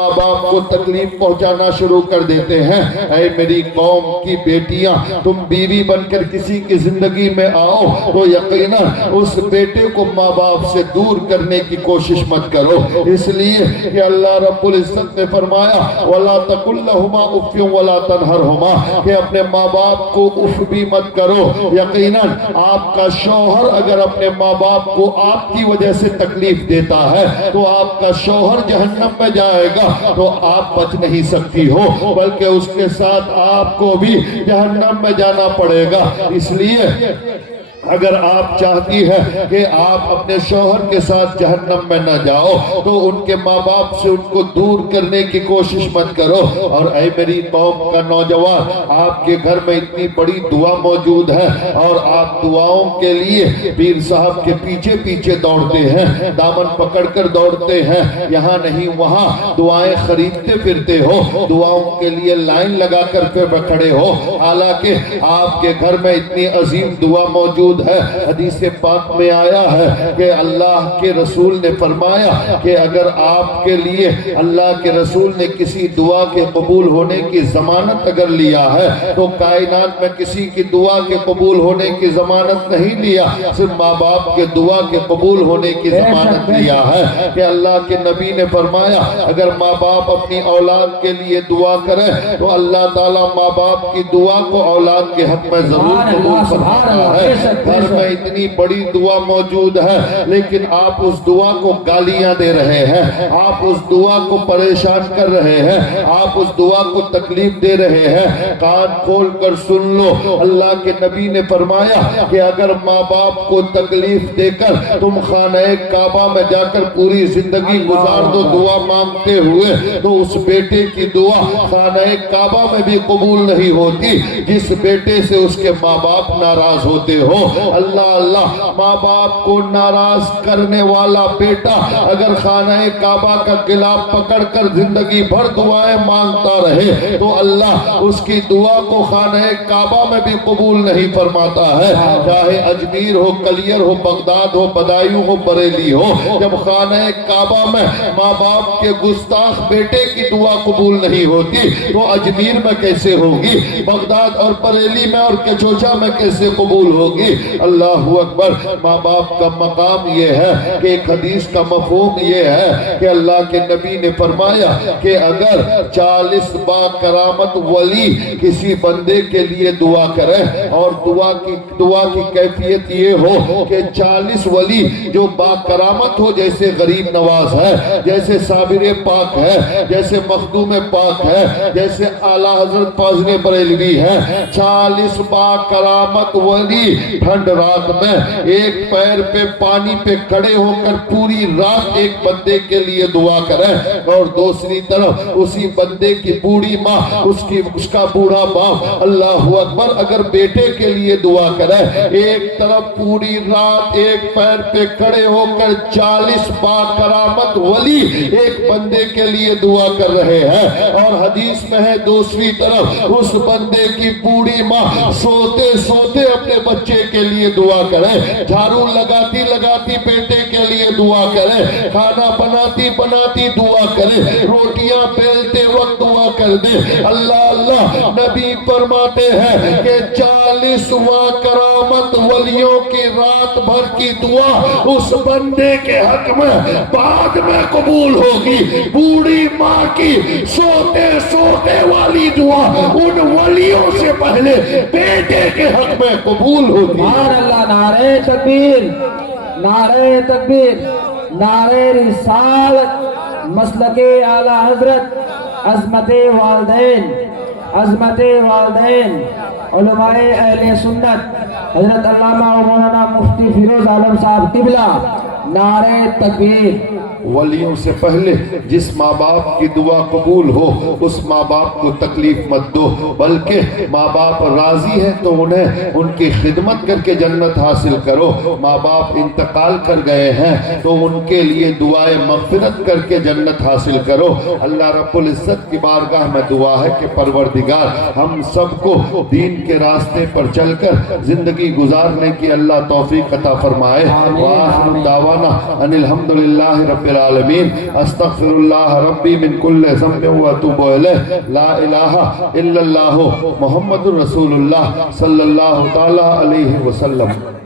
ماں باپ کو تکلیف پہنچانا شروع کر دیتے ہیں۔ اے میری قوم کی بیٹیاں، تم بیوی بن کر کسی کی زندگی میں آؤ تو یقیناً اس بیٹے کو ماں باپ سے دور کرنے کی کوشش مت کرو، اس لیے کہ اللہ رب العزت نے فرمایا وَلَا تَقُلْ لَهُمَا اُفٍّ وَلَا تَنْهَرْهُمَا، کہ اپنے ماں باپ کو اف بھی مت کرو۔ یقیناً آپ کا شوہر اگر اپنے ماں باپ کو آپ کی وجہ سے تکلیف دیتا ہے تو آپ کا شوہر جہنم میں جائے گا تو آپ بچ نہیں سکتی ہو، بلکہ اس کے ساتھ آپ کو بھی جہنم میں جانا پڑے گا۔ اس لیے اگر آپ چاہتی ہے کہ آپ اپنے شوہر کے ساتھ جہنم میں نہ جاؤ تو ان کے ماں باپ سے ان کو دور کرنے کی کوشش مت کرو۔ اور اے میری قوم کا نوجوان، آپ کے گھر میں اتنی بڑی دعا موجود ہے اور آپ دعاؤں کے لیے پیر صاحب کے پیچھے پیچھے دوڑتے ہیں، دامن پکڑ کر دوڑتے ہیں، یہاں نہیں وہاں دعائیں خریدتے پھرتے ہو، دعاؤں کے لیے لائن لگا کر کھڑے ہو، حالانکہ آپ کے گھر میں اتنی عظیم دعا موجود ہے۔ حدیث پاک میں آیا ہے کہ اللہ کے رسول نے فرمایا کہ اگر آپ کے لیے اللہ کے رسول نے کسی دعا کے قبول ہونے کی ضمانت اگر لیا ہے تو کائنات میں کسی کی دعا کے قبول ہونے کی ضمانت نہیں لیا، صرف ماں باپ کے دعا کے قبول ہونے کی ضمانت لیا ہے کہ اللہ کے نبی نے فرمایا اگر ماں باپ اپنی اولاد کے لیے دعا کریں تو اللہ تعالیٰ ماں باپ کی دعا کو اولاد کے حق میں ضرور قبول فرماتا ہے۔ گھر میں اتنی بڑی دعا موجود ہے لیکن آپ اس دعا کو گالیاں دے رہے ہیں، آپ اس دعا کو پریشان کر رہے ہیں، آپ اس دعا کو تکلیف دے رہے ہیں۔ کان کھول کر سن لو، اللہ کے نبی نے فرمایا کہ اگر ماں باپ کو تکلیف دے کر تم خانہ کعبہ میں جا کر پوری زندگی گزار دو دعا مانگتے ہوئے تو اس بیٹے کی دعا خانہ کعبہ میں بھی قبول نہیں ہوتی جس بیٹے سے اس کے ماں باپ ناراض ہوتے ہو۔ اللہ اللہ، ماں باپ کو ناراض کرنے والا بیٹا اگر خانہ کعبہ کا گلاف پکڑ کر زندگی بھر دعائیں مانگتا رہے تو اللہ اس کی دعا کو خانہ کعبہ میں بھی قبول نہیں فرماتا ہے، چاہے اجمیر ہو، کلیر ہو، بغداد ہو، بدایوں ہو، بریلی ہو۔ جب خانہ کعبہ میں ماں باپ کے گستاخ بیٹے کی دعا قبول نہیں ہوتی تو اجمیر میں کیسے ہوگی، بغداد اور بریلی میں اور کچوچا میں کیسے قبول ہوگی۔ اللہ اکبر۔ ماں باپ کا مقام یہ ہے کہ ایک حدیث کا مفہوم یہ ہے کہ اللہ کے نبی نے فرمایا کہ اگر 40 با کرامت ولی کسی بندے کے لیے دعا کرے اور دعا کی کیفیت یہ ہو کہ 40 ولی جو با کرامت ہو، جیسے غریب نواز ہے، جیسے صابر پاک ہے، جیسے مخدوم پاک ہے، جیسے اعلیٰ حضرت فاضل بریلوی ہے، 40 با کرامت ولی ٹھنڈ رات میں ایک پیر پہ پانی پہ کھڑے ہو کر پوری رات ایک بندے کے لیے دعا کریں اور دوسری طرف اسی بندے کی بوڑھی ماں، اس کا بوڑھا باپ اللہ اکبر اگر بیٹے کے لیے دعا کریں، ایک طرف پوری رات ایک پیر پہ کھڑے ہو کر 40 با کرامت ولی ایک بندے کے لیے دعا کر رہے ہیں، اور حدیث میں ہے دوسری طرف اس بندے کی بوڑھی ماں سوتے سوتے اپنے بچے کے لیے دعا کرے، جھاڑو لگاتی لگاتی بیٹے کے لیے دعا کرے، کھانا بناتی بناتی دعا کرے، روٹیاں بیلتے وقت دعا کر دے۔ اللہ اللہ، نبی فرماتے ہیں کہ 40واں کرامت ولیوں کی رات بھر کی دعا اس بندے کے حق میں بعد میں قبول ہوگی۔ بوڑھی ماں کی سوتے سوتے والی دعا ان ولیوں سے پہلے بیٹے کے حق میں قبول ہوگی۔ سبحان اللہ، نعرہ تکبیر، نعرہ تکبیر، نعرہ رسالت، مسلک اعلیٰ حضرت، عظمت والدین، عظمت والدین، علماء اہل سنت حضرت علامہ و مولانا مفتی فیروز عالم صاحب قبلہ، نعرہ تکبیر۔ ولیوں سے پہلے جس ماں باپ کی دعا قبول ہو اس ماں باپ کو تکلیف مت دو، بلکہ ماں باپ راضی ہے تو انہیں ان کی خدمت کر کے جنت حاصل کرو۔ ماں باپ انتقال کر گئے ہیں تو ان کے لیے دعائے مغفرت کر کے جنت حاصل کرو۔ اللہ رب العزت کی بارگاہ میں دعا ہے کہ پروردگار ہم سب کو دین کے راستے پر چل کر زندگی گزارنے کی اللہ توفیق عطا فرمائے۔ وآخر دعوانا ان الحمدللہ رب العالمین استغفر اللہ ربی من کل ذنب و اتوب الیہ لا الہ الا اللہ محمد رسول اللہ صلی اللہ تعالی علیہ وسلم